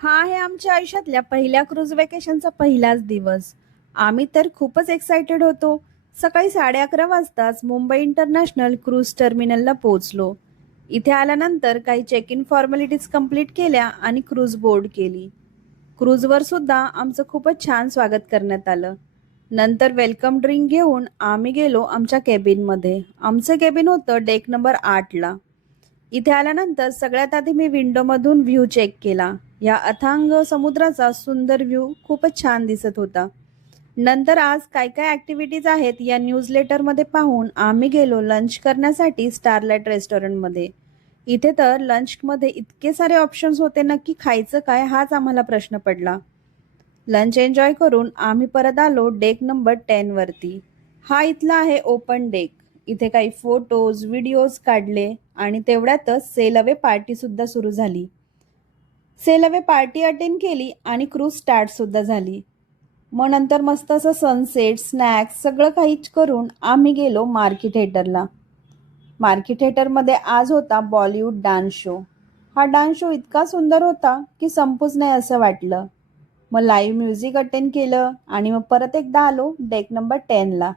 हा आहे आमच्या आयुष्यातल्या पहिल्या क्रूज वेकेशनचा पहिलाच दिवस. आम्ही तर खूपच एक्साइटेड होतो. सकाळी 11:30 वाजताच मुंबई इंटरनॅशनल क्रूज टर्मिनलला पोहोचलो. इथे आल्यानंतर काही चेक इन फॉर्मॅलिटीज कंप्लीट केल्या आणि क्रूज बोर्ड केली. क्रूजवर सुद्धा आमचं खूपच छान स्वागत करण्यात आलं. नंतर वेलकम ड्रिंक घेऊन आम्ही गेलो आमच्या केबिनमध्ये. आमचं केबिन होतं डेक नंबर 8ला. इथे आल्यानंतर सगळ्यात आधी मी विंडोमधून व्ह्यू चेक केला. या अथांग समुद्राचा सुंदर व्ह्यू खूपच छान दिसत होता. नंतर आज काय काय ऍक्टिव्हिटीज आहेत या न्यूज लेटरमध्ये पाहून आम्ही गेलो लंच करण्यासाठी स्टारलाइट रेस्टॉरंटमध्ये. इथे तर लंचमध्ये इतके सारे ऑप्शन्स होते, नक्की खायचं काय हाच आम्हाला प्रश्न पडला. लंच एन्जॉय करून आम्ही परत आलो डेक नंबर 10 वरती. हा इथला आहे ओपन डेक. इथे काही फोटोज व्हिडिओज काढले आणि तेवढ्यातच सेल अवे पार्टी सुद्धा सुरू झाली. सेल अवे पार्टी अटेंड केली आणि क्रूज स्टार्ट सुद्धा झाली. मग नंतर मस्त असं सनसेट स्नॅक्स सगळं काहीच करून आम्ही गेलो मार्की थिएटरला. मार्की थिएटरमध्ये आज होता बॉलिवूड डान्स शो. हा डान्स शो इतका सुंदर होता की संपूच नाही असं वाटलं. मग लाईव्ह म्युझिक अटेंड केलं आणि मग परत एकदा आलो डेक नंबर 10ला.